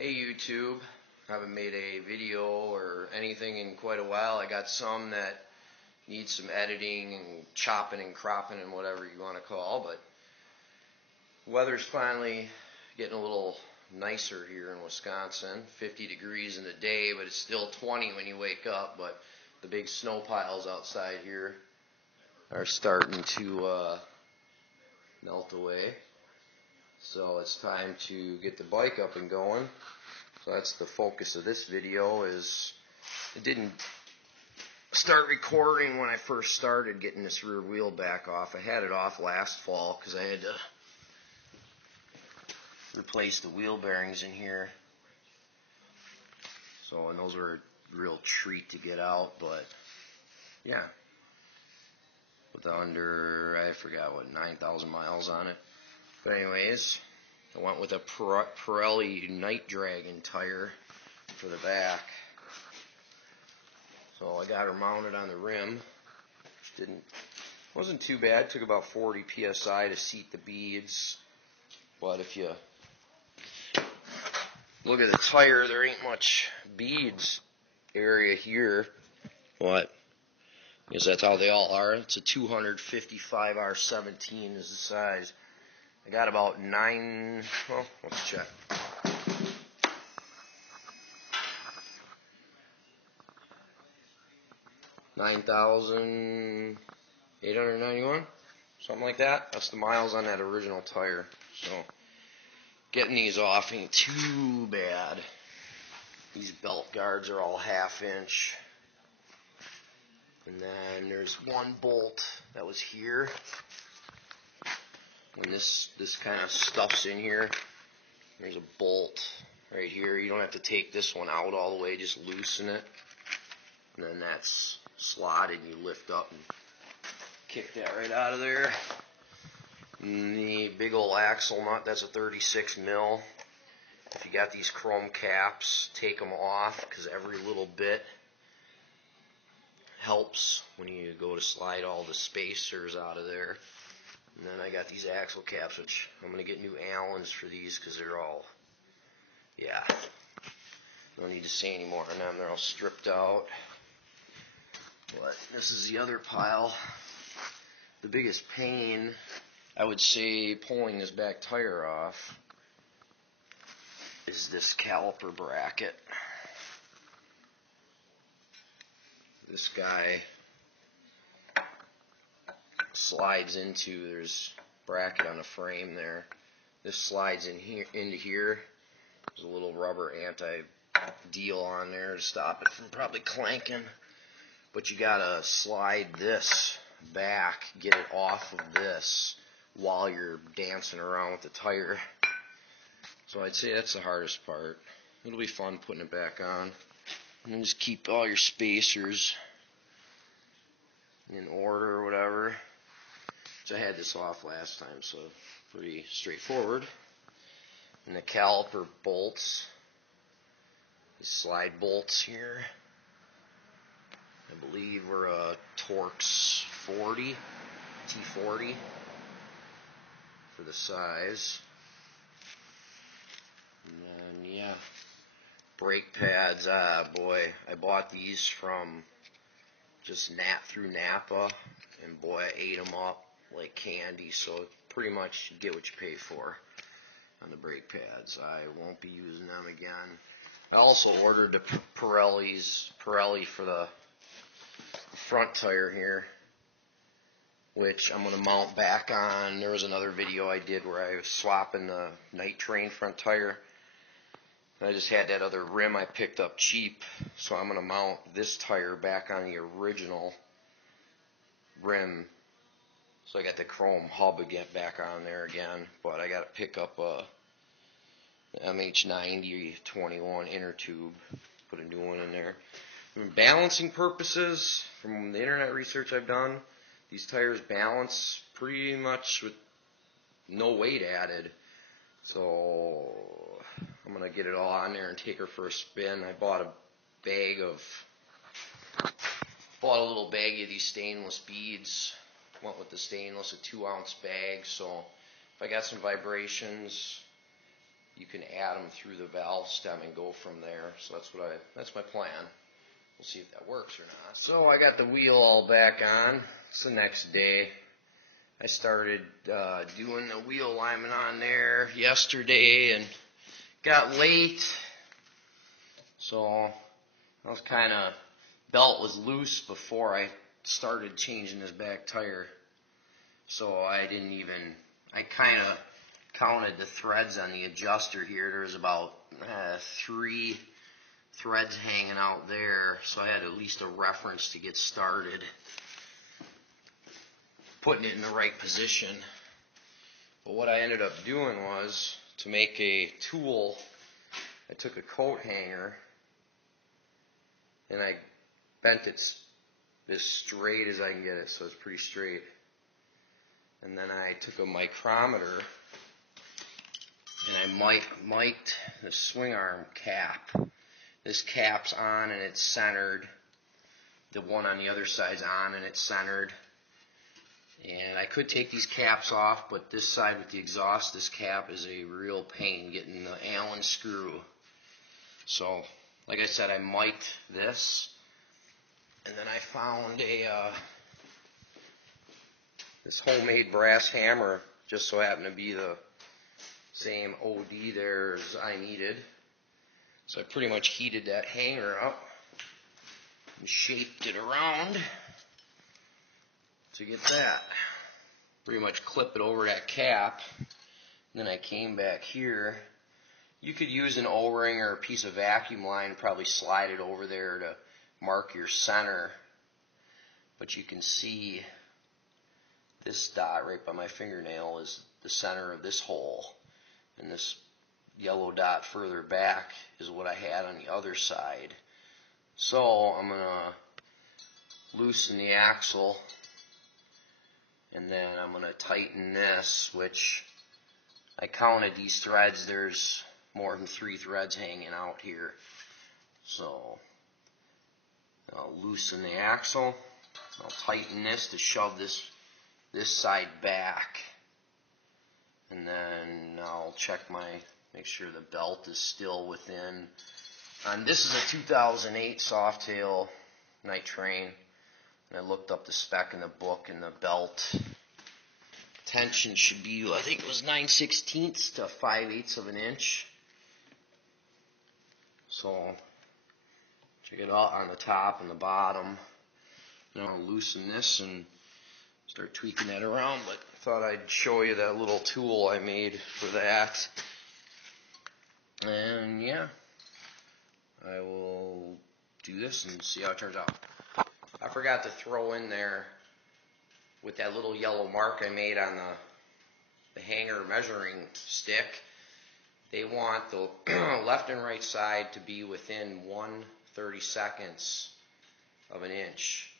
Hey YouTube, haven't made a video or anything in quite a while. I got some that need some editing and chopping and cropping and whatever you want to call, but weather's finally getting a little nicer here in Wisconsin. 50 degrees in the day, but it's still 20 when you wake up. But the big snow piles outside here are starting to melt away. So it's time to get the bike up and going. So that's the focus of this video. Is it didn't start recording when I first started getting this rear wheel back off. I had it off last fall because I had to replace the wheel bearings in here. So, and those were a real treat to get out, but yeah. With under, I forgot what, 9,000 miles on it. But anyways, I went with a Pirelli Night Dragon tire for the back. So I got her mounted on the rim, which wasn't too bad. It took about 40 psi to seat the beads. But if you look at the tire, there ain't much beads area here. What? Because that's how they all are. It's a 255R17 is the size. I got about 9, well, let's check. 9,891, something like that. That's the miles on that original tire. So getting these off ain't too bad. These belt guards are all 1/2 inch. And then there's one bolt that was here. When this kind of stuff's in here, there's a bolt right here. You don't have to take this one out all the way, just loosen it. And then that's slotted, and you lift up and kick that right out of there. And the big old axle nut, that's a 36 mil. If you got these chrome caps, take them off, because every little bit helps when you go to slide all the spacers out of there. And then I got these axle caps, which I'm going to get new Allens for these because they're all, yeah, no need to say any more on them. They're all stripped out. But this is the other pile. The biggest pain, I would say, pulling this back tire off is this caliper bracket. This guy slides into, there's a bracket on the frame there. This slides in here into here. There's a little rubber anti-deal on there to stop it from probably clanking. But you gotta slide this back, get it off of this while you're dancing around with the tire. So I'd say that's the hardest part. It'll be fun putting it back on. And then just keep all your spacers in order or whatever. So I had this off last time, so pretty straightforward. And the caliper bolts, these slide bolts here, I believe were a Torx 40, T40 for the size. And then, yeah, brake pads, boy, I bought these from just through Napa, and boy, I ate them up like candy. So pretty much you get what you pay for on the brake pads. I won't be using them again. I also ordered the Pirelli for the front tire here, which I'm going to mount back on. There was another video I did where I was swapping the Night Train front tire. I just had that other rim I picked up cheap, so I'm going to mount this tire back on the original rim. So I got the chrome hub again back on there again, but I got to pick up a MH90-21 inner tube, put a new one in there. For balancing purposes, from the internet research I've done, these tires balance pretty much with no weight added. So I'm going to get it all on there and take her for a spin. I bought a little baggie of these stainless beads. Went with the stainless, a 2-ounce bag. So if I got some vibrations, you can add them through the valve stem and go from there. So that's my plan. We'll see if that works or not. So I got the wheel all back on. It's the next day. I started doing the wheel alignment on there yesterday and got late. So I was belt was loose before I started changing this back tire. So I kind of counted the threads on the adjuster here. There's about 3 threads hanging out there, so I had at least a reference to get started putting it in the right position. But what I ended up doing was, to make a tool, I took a coat hanger and I bent it as straight as I can get it, so it's pretty straight. And then I took a micrometer and I mic'd the swing arm cap. This cap's on and it's centered. The one on the other side's on and it's centered. And I could take these caps off, but this side with the exhaust, this cap is a real pain getting the Allen screw. So, like I said, I mic'd this, and then I found this homemade brass hammer, just so happened to be the same OD there as I needed. So I pretty much heated that hanger up and shaped it around to get that. Pretty much clip it over that cap. Then I came back here. You could use an O-ring or a piece of vacuum line, probably slide it over there to mark your center. But you can see this dot right by my fingernail is the center of this hole. And this yellow dot further back is what I had on the other side. So I'm going to loosen the axle, and then I'm going to tighten this, which I counted these threads. There's more than 3 threads hanging out here. So I'll loosen the axle. I'll tighten this to shove this side back. And then I'll make sure the belt is still within. And this is a 2008 Softail night train. And I looked up the spec in the book, and the belt tension should be, I think it was 9/16 to 5/8 of an inch. So check it out on the top and the bottom. Now I'll loosen this and start tweaking that around, but I thought I'd show you that little tool I made for that. And yeah, I will do this and see how it turns out. I forgot to throw in there, with that little yellow mark I made on the hanger measuring stick, they want the left and right side to be within 1/32 of an inch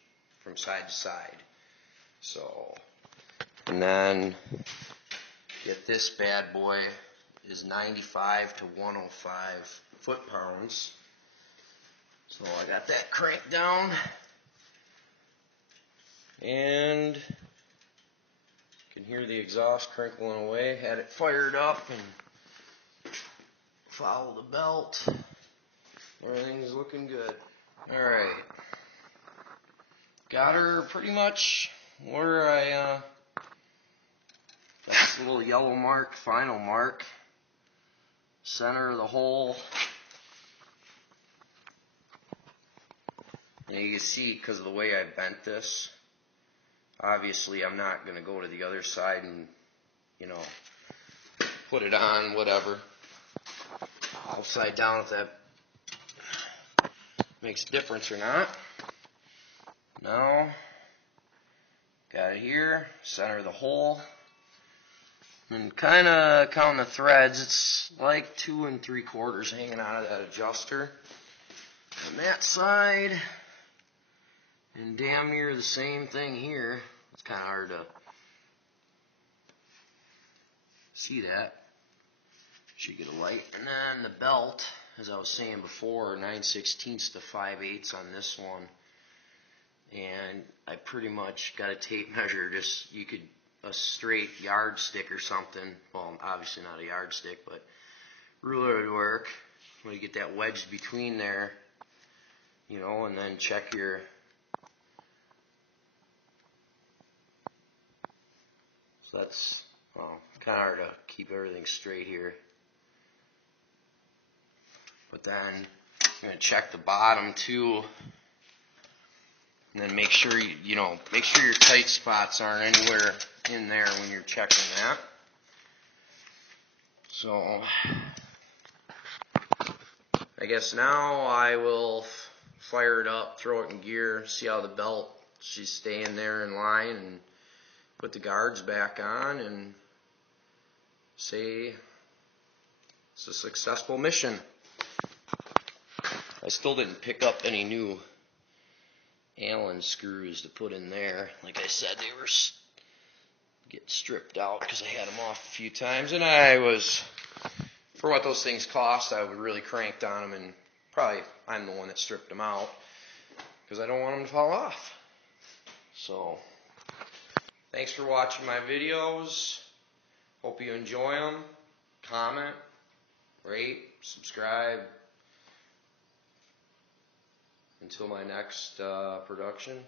from side to side. So, and then get this bad boy is 95 to 105 foot-pounds. So I got that cranked down, and you can hear the exhaust crinkling away. Had it fired up and follow the belt. Everything's looking good. Alright. Got her pretty much where I got this little yellow mark, final mark, center of the hole. And you can see, because of the way I bent this, obviously I'm not going to go to the other side and, put it on, whatever, upside down, if that makes a difference or not. Now, got it here, center of the hole, and kind of counting the threads, it's like 2 3/4 hanging out of that adjuster on that side, and damn near the same thing here. It's kind of hard to see that. Should get a light. And then the belt, as I was saying before, 9/16 to 5/8 on this one. And I pretty much got a tape measure, just a straight yardstick or something. Well, obviously not a yardstick, but ruler would work. When you get that wedged between there, and then check your. So that's kind of hard to keep everything straight here. But then I'm going to check the bottom too, and then make sure make sure your tight spots aren't anywhere in there when you're checking that. So I guess now I will fire it up, throw it in gear, see how the belt she's staying there in line, and put the guards back on, and say it's a successful mission. I still didn't pick up any new Allen screws to put in there. Like I said, they were getting stripped out because I had them off a few times, and for what those things cost, I would really cranked on them, and probably I'm the one that stripped them out because I don't want them to fall off. So thanks for watching my videos. Hope you enjoy them. Comment, rate, subscribe. Until my next production.